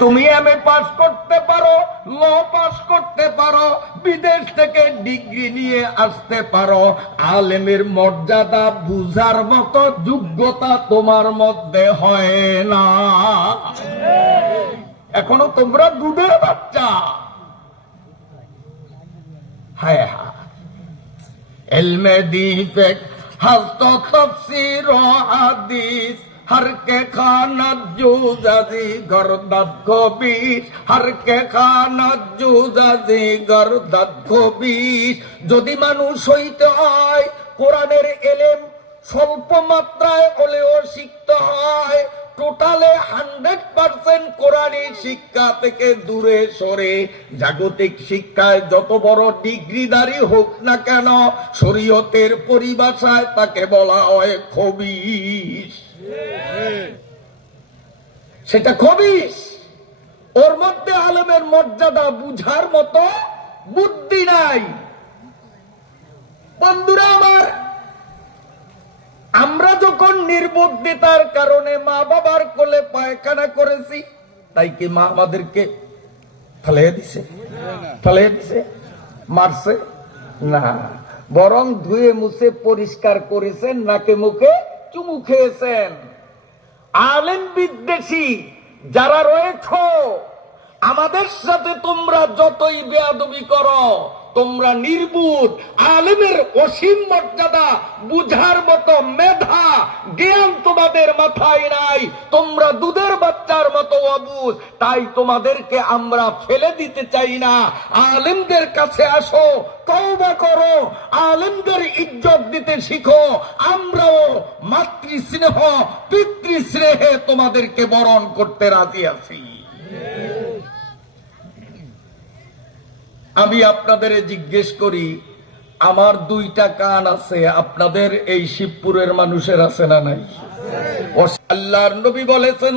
তুমি M A pass করতে পারো ল পাস করতে পারো, বিদেশ থেকে ডিগ্রি নিয়ে আসতে পারো। আলেমের মর্যাদা বুঝার মতো যোগ্যতা তোমার মধ্যে হয় না। এখনও তোমরা দুধের বাচ্চা। হ্যাঁ হ্যাঁ এলমে দিফেক হাস্ত হাদিস। হর কে খানত জুজাজি গরদত কবির হর কে খানত জুজাজি যদি মানুষ হইতে হয় কোরআনের এলেম স্বল্প মাত্রায় হলেও শিখতে হয়। টোটালে হান্ড্রেড পার্সেন্ট কোরআনী শিক্ষা থেকে দূরে সরে। জাগতিক শিক্ষায় যত বড় ডিগ্রিদারি হোক না কেন, শরীয়তের পরিভাষায় তাকে বলা হয় খবিশ। সেটা খবিস ওর মধ্যে আলেমের মর্যাদা বুঝার মতো বুদ্ধি নাই। বন্ধুরা আমার, আমরা যখন নির্বুদ্ধিতার কারণে মা বাবার কোলে পায়খানা করেছি, তাই কি মা আমাদেরকে ফেলে দিছে? ফেলে দিছে? মারছে? না। বরং ধুয়ে মুছে পরিষ্কার করেছেন নাকে মুখে চুমু খেয়েছেন। আলেম বিদ্বেষী যারা রয়েছ আমাদের সাথে তোমরা যতই বেয়াদবি করো তোমরা নির্বুধ, আলেমের অসীম মর্যাদা, বুঝার মতো মেধা জ্ঞান তোমাদের মাথায় নাই। তোমরা দুধের বাচ্চার মতো অবুঝ, তাই তোমাদেরকে আমরা ফেলে দিতে চাই না। আলেমদের কাছে আসো, তওবা করো, আলেমদের ইজ্জত দিতে শিখো। আমরাও মাতৃ স্নেহ পিতৃ স্নেহে তোমাদেরকে বরণ করতে রাজি আছি। আমি আপনাদের জিজ্ঞেস করি, আমার দুইটা কান আছে, আপনাদের এই শিবপুরের মানুষের আছে না নাই? আল্লাহর নবী বলেছেন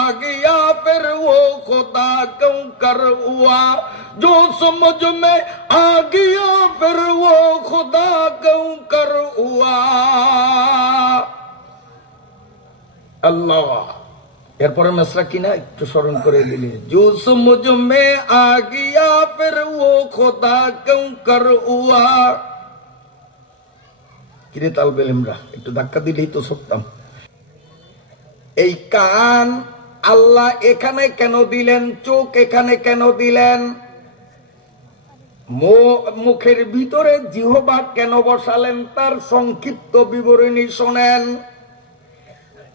আগিয়া ফের ও ওয়ালা কেউ কর जो समझ में आ गया फिर वो खुदा क्यों कर हुआ আল্লাহ এরপরে মেসরা কিনা একটু স্মরণ করে দিলে जो समझ में आ गया फिर वो खुदा क्यों कर हुआ কিরে তাল বেলিমরা একটু ধাক্কা দিলেই তো সরতাম এই কান আল্লাহ এখানে কেন দিলেন চোখ এখানে কেন দিলেন মো- মুখের ভিতরে জিহবা কেন বসালেন তার সংক্ষিপ্ত বিবরণী শোনেন।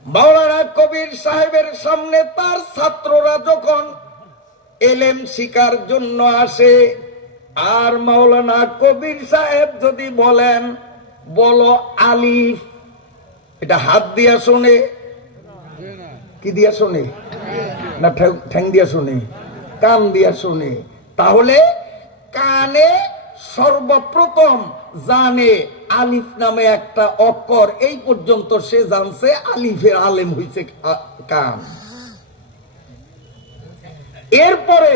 মাওলানা কবির সাহেবের সামনে তার ছাত্ররা যখন এলেম শিকার জন্য আসে, আর মাওলানা কবির সাহেব যদি বলেন, বলো আলিফ, এটা হাত দিয়া শোনে। কি দিয়া শোনে? না ঠ্যাং- দিয়া শোনে, কান দিয়া শোনে। তাহলে কানে সর্বপ্রথম জানে আলিফ নামে একটা অক্ষর। এই পর্যন্ত সে জানছে আলিফের আলেম হইছে কান। এরপরে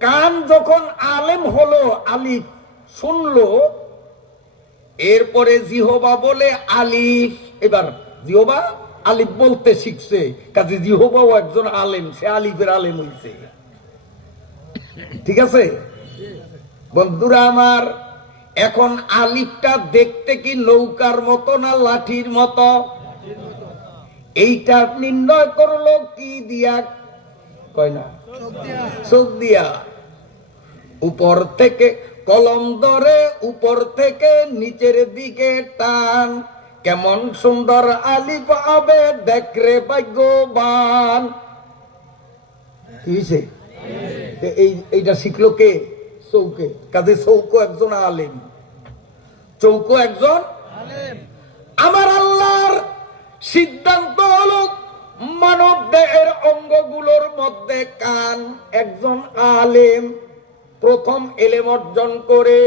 কান যখন আলেম হলো, আলিফ শুনলো, এরপরে জিহবা বলে আলিফ। এবার জিহবা আলিফ বলতে শিখছে, কাজে জিহবাও একজন আলেম, সে আলিফের আলেম হইছে। ঠিক আছে? বন্ধুরা আমার, এখন আলিফটা দেখতে কি নৌকার মতো না লাঠির মতো? এইটা নির্ণয় করল কি দিয়া? কয় না? চোখ দিয়া। উপর থেকে কলম ধরে উপর থেকে নিচের দিকে টান। কেমন সুন্দর আলিফ হবে দেখরে ভাগ্যবান। কি হয়েছে এই এইটা শিখলো কে? চৌকে। কাজে চৌকো একজন আলেম। চৌকো একজন আমার আল্লাহর সিদ্ধান্ত হলো মানব দেহের অঙ্গগুলোর মধ্যে কান একজন আলেম প্রথম এলেম অর্জন করে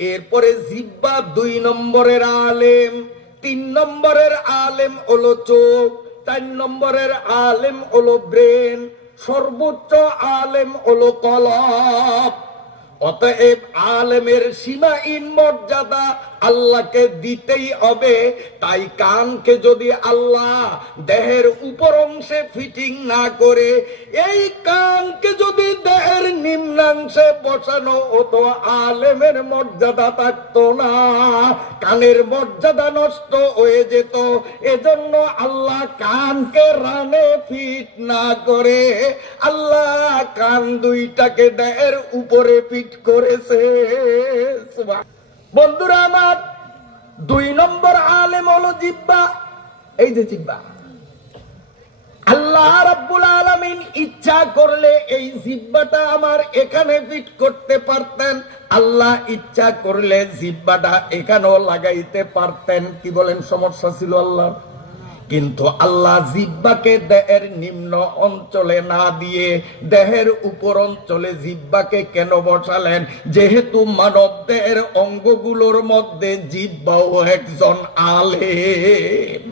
এরপরে জিব্বা দুই নম্বরের আলেম তিন নম্বরের আলেম হলো চোখ চার নম্বরের আলেম হলো ব্রেন সর্বোচ্চ আলেম ওলো অতএব আলেমের সীমাহীন মর্যাদা আল্লাহকে দিতেই হবে। তাই কানকে যদি আল্লাহ দেহের উপর অংশে ফিটিং না করে, এই কানকে যদি দেহের নিম্নাংশে বসানো হতো আলেমের মর্যাদা থাকতো না, কানের মর্যাদা নষ্ট হয়ে যেত। এজন্য আল্লাহ কানকে রানে ফিট না করে, আল্লাহ কান দুইটাকে দেহের উপরে ফিট করেছে। সুবহান- বন্ধুরা আমার দুই নম্বর আলেম হলো জিব্বা। এই যে জিব্বা। আল্লাহ রাব্বুল আলামিন ইচ্ছা করলে এই জিব্বাটা আমার এখানে ফিট করতে পারতেন। আল্লাহ ইচ্ছা করলে জিব্বাটা এখানেও লাগাইতে পারতেন। কি বলেন, সমস্যা ছিল আল্লাহ কিন্তু আল্লাহ জিব্বাকে দেহের নিম্ন অঞ্চলে না দিয়ে দেহের উপর অঞ্চলে জিব্বাকে কেন বসালেন? যেহেতু মানব দেহের অঙ্গগুলোর মধ্যে জিব্বাও একজন আলেম।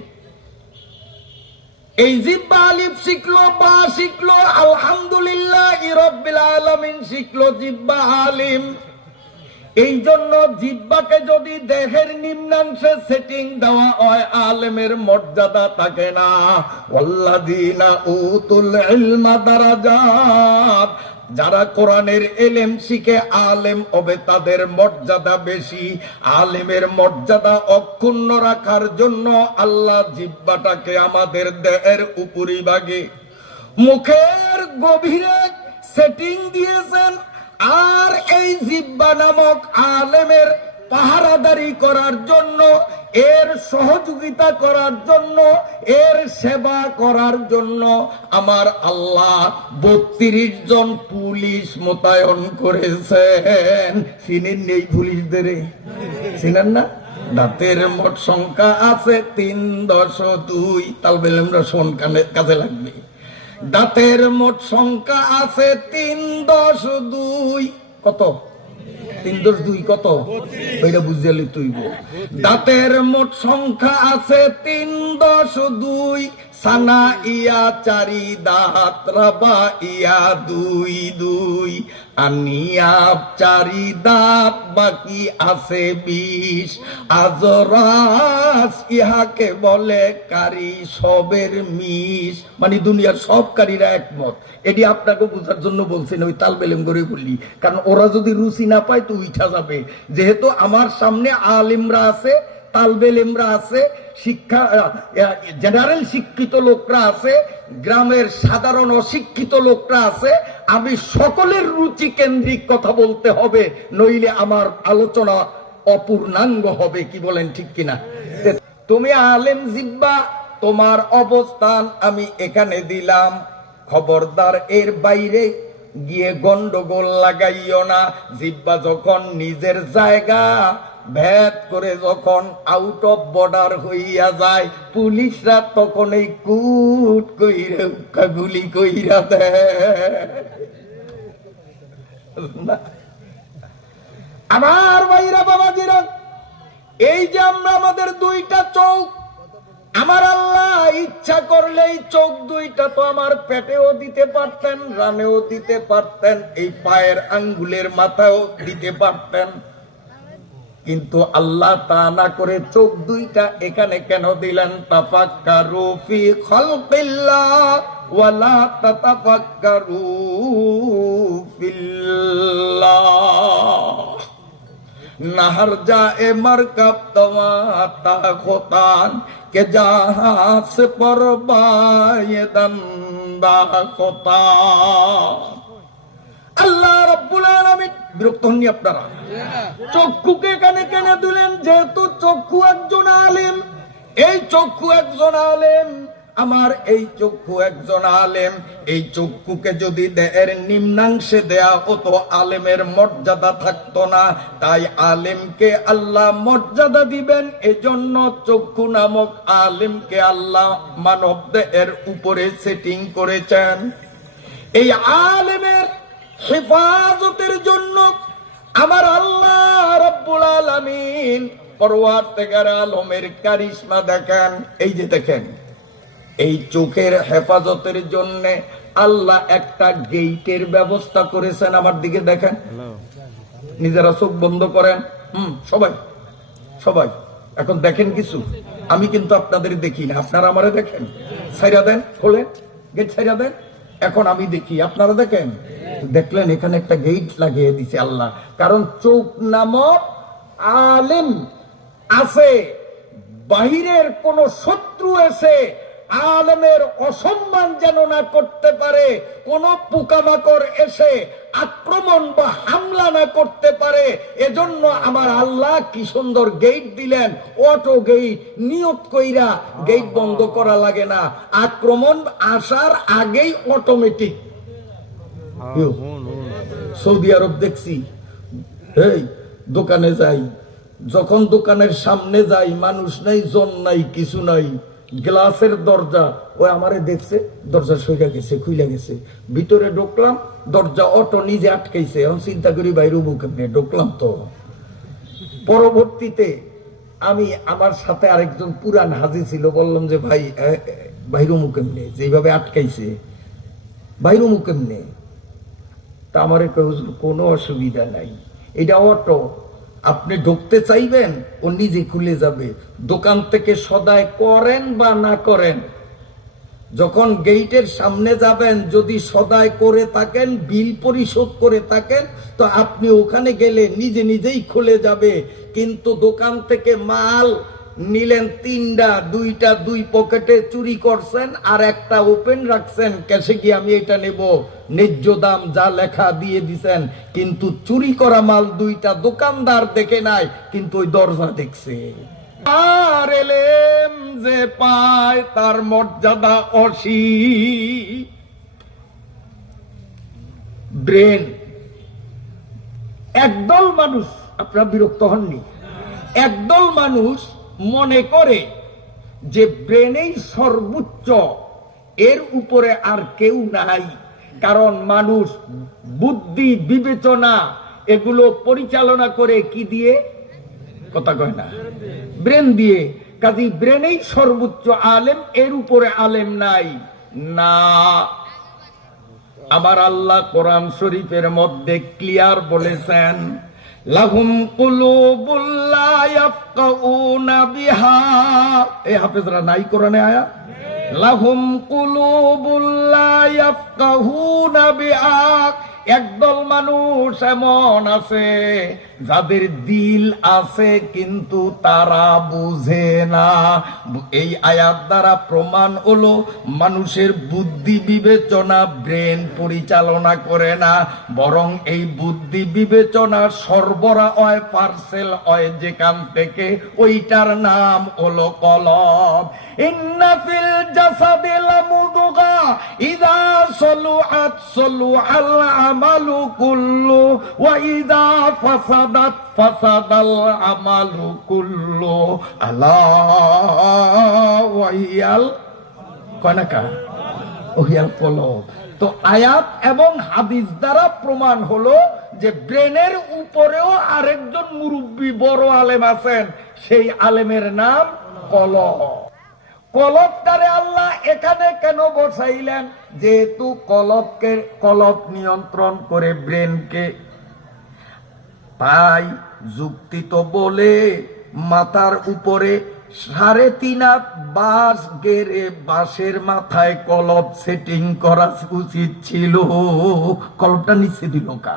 এই জিব্বা আলিফ শিখলো বা শিখলো, আলহামদুলিল্লাহ ইরব্বিল আলামিন শিখলো জিব্বা আলিম। এই জন্য জিব্বাকে যদি দেহের নিম্নাংশে সেটিং দেওয়া হয়, আলেমের মর্যাদা থাকে না। ওয়াল্লাযীনা উতুল ইলমা দারাজাত, যারা কোরআনের এলেম শিখে আলেম হবে, তাদের মর্যাদা বেশি। আলেমের মর্যাদা অক্ষুণ্ণ রাখার জন্য আল্লাহ জিব্বাটাকে আমাদের দেহের উপরিভাগে, মুখের গভীরে সেটিং দিয়েছেন। আর এই জিব্বা নামক আলেমের পাহারাদারি করার জন্য, এর সহযোগিতা করার জন্য, এর সেবা করার জন্য আমার আল্লাহ বত্রিশ জন পুলিশ মোতায়ন করেছেন। চিনেন নেই পুলিশদের চিনেন না? দাঁতের মোট সংখ্যা আছে তিন দশ দুই। তালবেল আমরা শোন কানে কাজে লাগবে। দাঁতের মোট সংখ্যা আছে তিন দশ দুই। কত? তিন দশ দুই, কত? ওইটা বুঝলি তুই। দাঁতের মোট সংখ্যা আছে তিন দশ দুই। সানা ইয়া চারি, দাঁত রাবা ইয়া দুই দুই। আনিয়াব চারি দাঁত, বাকি আছে বিষ। আজরাস ইহাকে বলে কারি সবের মিশ মানে দুনিয়ার সব কারীরা একমত। এটি আপনাকে বোঝার জন্য বলছেন ওই তাল বেলেম করে বলি। কারণ ওরা যদি রুচি না পায় তো উঠা যাবে। যেহেতু আমার সামনে আলিমরা আছে তালবেলেমরা আছে, শিক্ষা জেনারেল শিক্ষিত লোকরা আছে, গ্রামের সাধারণ অশিক্ষিত লোকরা আছে। আমি সকলের রুচি কেন্দ্রিক কথা বলতে হবে, নইলে আমার আলোচনা অপূর্ণাঙ্গ হবে, কি বলেন ঠিক কিনা? তুমি আলেম জিব্বা, তোমার অবস্থান আমি এখানে দিলাম। খবরদার এর বাইরে গিয়ে গন্ডগোল লাগাইও না। জিব্বা যখন নিজের জায়গা ভেদ করে যখন আউট অফ বর্ডার হইয়া যায়, পুলিশরা তখন এই কুট কইরা গুলি কইরা দেয়? আমার ভাইরা, বাবাজিরা, এই যে আমরা আমাদের দুইটা চোখ, আমার আল্লাহ ইচ্ছা করলে এই চোখ দুইটা তো আমার পেটেও দিতে পারতেন, রানেও দিতে পারতেন, এই পায়ের আঙ্গুলের মাথাও দিতে পারতেন কিন্তু আল্লাহ তা না করে চোখ দুইটা এখানে কেন দিলেন? তাফাক্কারু ফি যা এ খোতান, কে জাহাস পরবায়ে দন্দা খোতান। আল্লাহ রব্বুল আলামিন। বিরক্ত হননি আপনারা? চক্ষুকে কেন কেন দিলেন, যেহেতু চক্ষু একজন আলেম। এই চক্ষু একজন আলেম, আমার এই চক্ষু একজন আলেম। এই চক্ষুকে যদি দেহের নিম্নাংশে দেয়া হতো, আলেমের মর্যাদা থাকতো না। তাই আলেমকে আল্লাহ মর্যাদা দিবেন। এজন্য চক্ষু নামক আলেমকে আল্লাহ মানব দেহের উপরে সেটিং করেছেন। এই আলেমের হেফাজতের জন্য আমার আল্লাহ রব্বুল আলামিন নিজেরা চোখ বন্ধ করেন। হুম, সবাই সবাই, এখন দেখেন কিছু। আমি কিন্তু আপনাদের দেখি না। আপনারা আমারে দেখেন। ছাইরা দেন, খোলেন, গেট ছাইরা দেন। এখন আমি দেখি। আপনারা দেখেন? দেখলেন এখানে একটা গেট লাগিয়ে দিছে আল্লাহ। কারণ চোখ নামক আলেম আছে, বাহিরের কোন শত্রু এসে আলেমের অসম্মান যেন না করতে পারে, কোন পোকামাকড় এসে আক্রমণ বা হামলা না করতে পারে, এজন্য আমার আল্লাহ কি সুন্দর গেট দিলেন। অটো গেট নিয়ত কইরা গেট বন্ধ করা লাগে না। আক্রমণ আসার আগেই অটোমেটিক সৌদি আরব দেখছি। এই দোকানে যাই। যখন দোকানের সামনে যাই মানুষ নাই জন নাই কিছু নাই। গ্লাসের দরজা ওই আমারে দেখছে দরজা সইরা গেছে খুইলা গেছে। ভিতরে ঢুকলাম দরজা অটো নিজে আটকাইছে। এখন চিন্তা করি বাইরে বুকে ঢুকলাম তো। পরবর্তীতে আমি আমার সাথে আরেকজন পুরান হাজি ছিল বললাম যে ভাই বাইরে মুখে নেই যেভাবে আটকাইছে। বাইরে মুখে নেই তা আমার কোনো অসুবিধা নাই। এটা অটো আপনি ঢুকতে চাইবেন, ও নিজে খুলে যাবে। দোকান থেকে সদায় করেন বা না করেন, যখন গেইটের সামনে যাবেন, যদি সদায় করে থাকেন, বিল পরিশোধ করে থাকেন, তো আপনি ওখানে গেলে নিজে নিজেই খুলে যাবে। কিন্তু দোকান থেকে মাল নিলেন তিনটা, দুইটা, দুই পকেটে চুরি করছেন আর একটা ওপেন রাখছেন। ক্যাশে গিয়ে আমি এটা নেব। ন্যায্য দাম যা লেখা দিয়ে দিছেন। কিন্তু চুরি করা মাল দুইটা দোকানদার দেখে নাই, কিন্তু ওই দরজা দেখছে। আর এলেম যে পায় তার মর্যাদা অসি ব্রেন, একদল মানুষ, আপনারা বিরক্ত হননি, একদল মানুষ মনে করে যে ব্রেনেই সর্বোচ্চ, এর উপরে আর কেউ নাই। কারণ মানুষ বুদ্ধি, বিবেচনা, এগুলো পরিচালনা করে কি দিয়ে? কথা কয় না। ব্রেন দিয়ে। কাজী ব্রেনেই সর্বোচ্চ আলেম, এর উপরে আলেম নাই। না। আমার আল্লাহ কোরআন শরীফের মধ্যে ক্লিয়ার বলেছেন লাহুম কুলুবুল্লা ইয়াফকাউনা বিহা। এ হাফেজরা নাই কোরআনে আয়া? লাহুম কুলুবুল্লা ইয়াফকাহুনা বিহা। একদল মানুষ এমন আছে, যাদের দিল আছে কিন্তু তারা বুঝে না। এই আয়াত দ্বারা প্রমাণ হলো, মানুষের বুদ্ধি বিবেচনা ব্রেন পরিচালনা করে না, বরং এই বুদ্ধি বিবেচনা সরবরাহ হয় পার্সেল হয় যেখান থেকে ওইটার নাম হলো কলম ইন্নাফিল জাসাদিল ইদা আমালু কুল্লু ওয়া ইদা ফাসাদাত ফাসাদাল আমালু কুল্লু আলা ওয়াইয়াল কয়নাকা ওহিয়াল কলব। তো আয়াত এবং হাদিস দ্বারা প্রমাণ হলো যে ব্রেনের উপরেও আরেকজন মুরব্বী বড় আলেম আছেন, সেই আলেমের নাম কলব। কলবটারে আল্লাহ এখানে কেন বসাইলেন? যেহেতু কলবকে কলব নিয়ন্ত্রণ করে ব্রেনকে তাই যুক্তি তো বলে মাথার উপরে সাড়ে তিন হাত বাঁশ গেড়ে বাসের মাথায় কলব সেটিং করা উচিত ছিল। কলবটা নিচে দিল কা?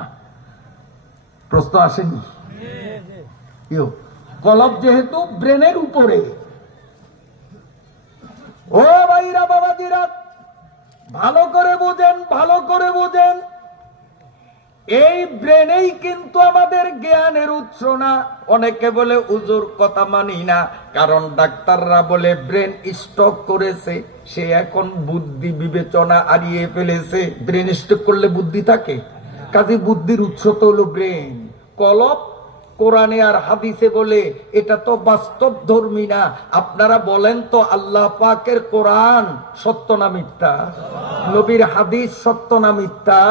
প্রশ্ন আসেনি? ইয়ো, কলব যেহেতু ব্রেনের উপরে ও ভাইরা, বাবাজিরা, ভালো করে বোঝেন, ভালো করে বোঝেন। এই ব্রেনেই কিন্তু আমাদের জ্ঞানের উৎস না। অনেকে বলে উজুর কথা মানি না, কারণ ডাক্তাররা বলে ব্রেন স্টক করেছে, সে এখন বুদ্ধি বিবেচনা হারিয়ে ফেলেছে। ব্রেন স্টক করলে বুদ্ধি থাকে। কাজে বুদ্ধির উৎস তো হলো ব্রেন। কলপ কোরআনে আর হাদিসে বলে, এটা তো বাস্তব ধর্মী না। আপনারা বলেন তো আল্লাহ পাকের কোরআন সত্য না মিথ্যা? নবীর হাদিস সত্য না মিথ্যা?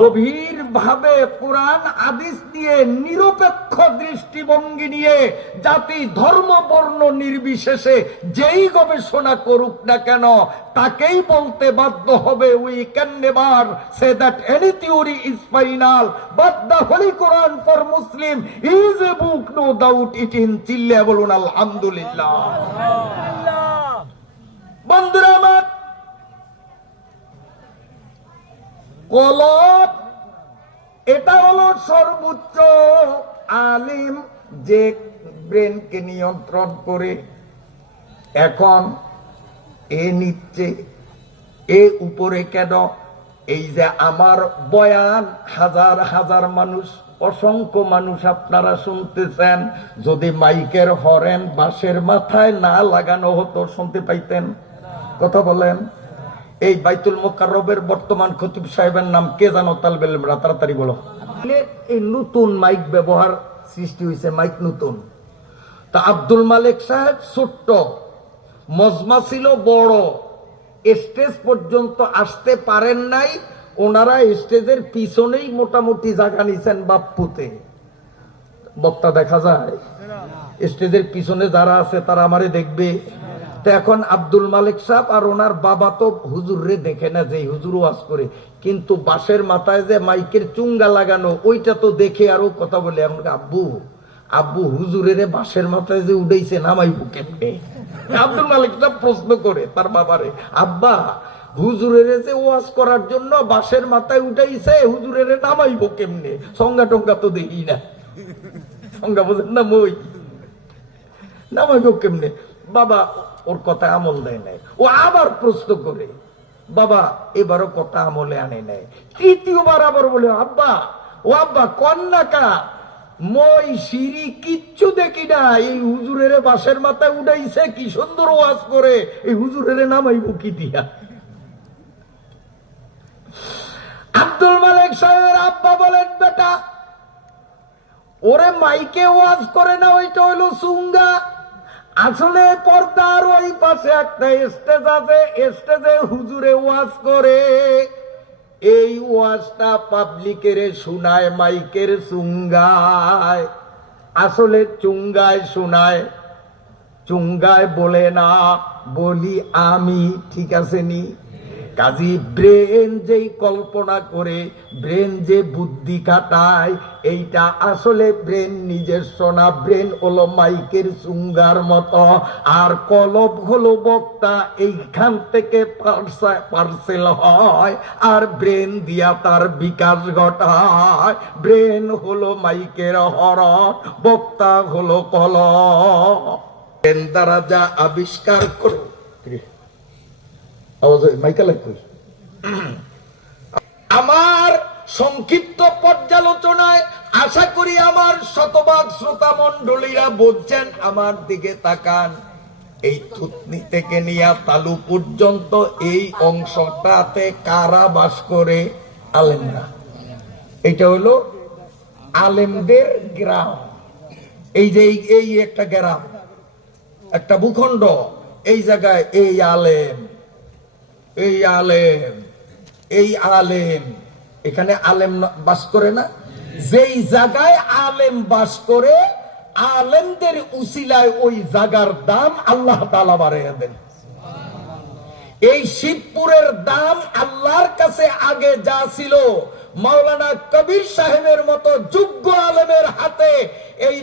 গভীর ভাবে কোরআন, হাদিস নিয়ে নিরপেক্ষ দৃষ্টিভঙ্গি নিয়ে জাতি, ধর্ম, বর্ণ নির্বিশেষে যেই গবেষণা করুক না কেন, তাকেই বলতে বাধ্য হবে we can never say that any theory is final but the holy Quran for Muslim is a book no doubt it in চিল্লে বলুন, আলহামদুলিল্লাহ। বন্ধুরা আমার, কলব, এটা হলো সর্বোচ্চ আলিম যে ব্রেনকে নিয়ন্ত্রণ করে। এখন এ নিচ্ছে এ উপরে কেন? এই যে আমার বয়ান হাজার হাজার মানুষ, অসংখ্য মানুষ আপনারা শুনতেছেন। যদি মাইকের হরেন বাঁশের মাথায় না লাগানো হতো, শুনতে পাইতেন? কথা বলেন। এই বাইতুল মোকাররবের বর্তমান খতিব সাহেবের নাম কে জানো? তালবেল তাড়াতাড়ি বলো। এই নতুন মাইক ব্যবহার সৃষ্টি হয়েছে, মাইক নতুন। তা আব্দুল মালিক সাহেব ছোট্ট, মজমা ছিল বড়। স্টেজ পর্যন্ত আসতে পারেন নাই, ওনারা স্টেজের পিছনেই মোটামুটি জায়গা নিছেন বাপ্পুতে। বক্তা দেখা যায়, স্টেজের পিছনে যারা আছে তারা আমারে দেখবে। এখন আব্দুল মালিক সাহেব আর ওনার বাবা তো হুজুর রে দেখে না যে হুজুর ওয়াজ করে। কিন্তু বাঁশের মাথায় যে মাইকের চুঙ্গা লাগানো, ওইটা তো দেখে আরও কথা বলে। এমন আব্বু আব্বু হুজুরের বাঁশের মাথায় যে উঠেছে নামাইবো কেমনে? আব্দুল মালিক সাহেব প্রশ্ন করে তার বাবারে, আব্বা, হুজুরের যে ওয়াজ করার জন্য বাঁশের মাথায় উঠাইছে, হুজুরের নামাইবো কেমনে? সংজ্ঞা টঙ্গা তো দেখি না। সংজ্ঞা বোঝেন না মই। নামাইবো কেমনে? বাবা ওর কথা আমল দেয় নাই। ও আবার প্রশ্ন করে, বাবা, এবারও কথা আমলে আনে নাই। তৃতীয়বার আবার বলে, আব্বা, ও আব্বা, কন্যাকা মই সিঁড়ি কিচ্ছু দেখি না এই হুজুরের বাসের মাথায় উঠাইছে, কি সুন্দর ওয়াজ করে। এই হুজুরের নামাইব কি দিয়া? আব্দুল মালিক সাহেবের আব্বা বলেন, বেটা, ওরে মাইকে ওয়াজ করে না ওইটা হইল সুঙ্গা। আসলে পর্দার ওই পাশে একটা স্টেজ আছে, স্টেজে হুজুরে ওয়াজ করে। এই ওয়াজটা পাবলিকের শোনায়, মাইকের চুঙ্গায়। আসলে চুঙ্গায় শোনায়, চুঙ্গায় বলে না, বলি আমি, ঠিক আছে নি? কাজী ব্রেন যেই কল্পনা করে, ব্রেন যে বুদ্ধি কাটায় এইটা আসলে ব্রেন নিজের না ব্রেন হলো মাইকের চুঙ্গার মতো। আর কলব হলো বক্তা, এইখান থেকে পার্সেল হয়, আর ব্রেন দিয়া তার বিকাশ ঘটায়। ব্রেন হলো মাইকের হরণ, বক্তা হলো কলব ব্রেন দ্বারা যা আবিষ্কার করো আমার সংক্ষিপ্ত পর্যালোচনায় আশা করি আমার শতভাগ শ্রোতা মন্ডলীরা বলছেন আমার দিকে তাকান। এই থুতনি থেকে নিয়ে তালু পর্যন্ত এই অংশটাতে কারা বাস করে আলেমরা। এটা হলো আলেমদের গ্রাম। এই যে এই একটা গ্রাম, একটা ভূখণ্ড, এই জায়গায় এই আলেম। এই আলেম এই আলেম। এখানে আলেম বাস করে না? যেই জায়গায় আলেম বাস করে, আলেমদের উসিলায় ওই জায়গার দাম আল্লাহ তালা বাড়াইয়া দেন। এই শিবপুরের দাম আল্লাহর কাছে আগে যা ছিল, মাওলানা কবির সাহেবের মতো যোগ্য আলেমের হাতে এই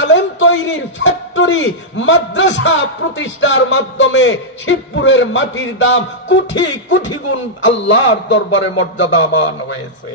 আলেম তৈরির ফ্যাক্টরি মাদ্রাসা প্রতিষ্ঠার মাধ্যমে শিবপুরের মাটির দাম কোটি কুঠি গুণ আল্লাহর দরবারে মর্যাদাবান হয়েছে।